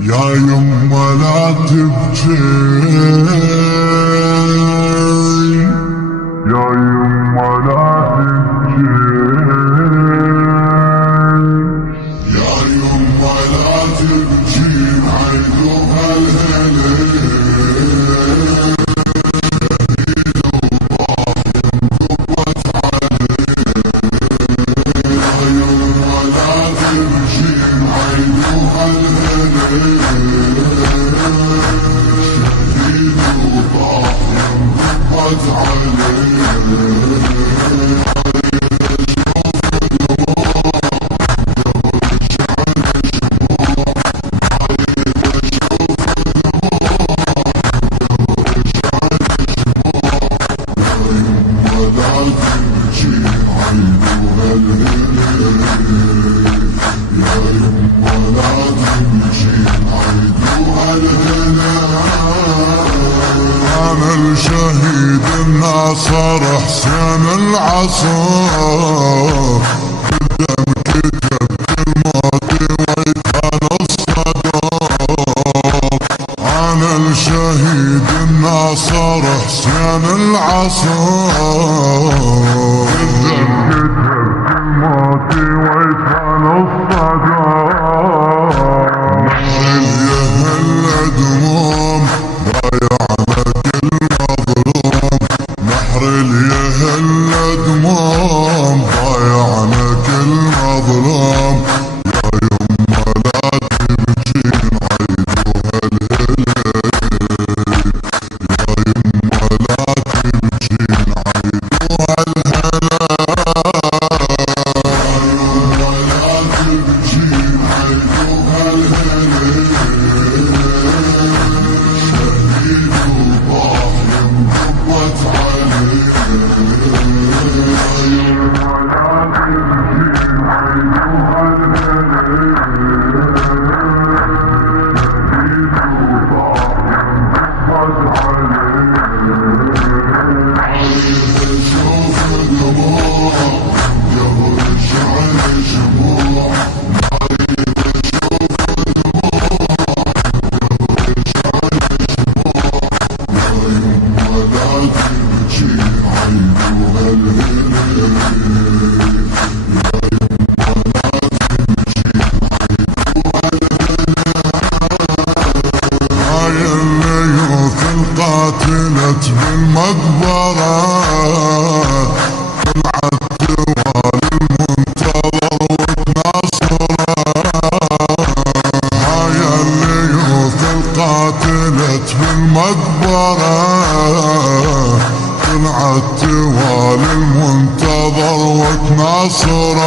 يا يما لا تبكي، يا يما لا تبكي، يا يما لا تبكي عيدوها الهلال. أنا الشهيد الناصر حسين العصر، بالدم كتبت الموت وكان الصدر. أنا الشهيد الناصر حسين العصر، بالدم كتبت الموت وكان الصدر. دموم ضيعنا كل مظلوم، يا يما لا تبكي عيدوها الهلال. يا يما لا تبكي عيدوها الهلال. يا يما لا تبكي عيدوها الهلال. شهيد وضاحي انضبط عليه. قاتلت بالمقبرة طلعت توالي المنتظر وتناصره. هاي الليوث القاتلت بالمقبرة طلعت توالي المنتظر وتناصره.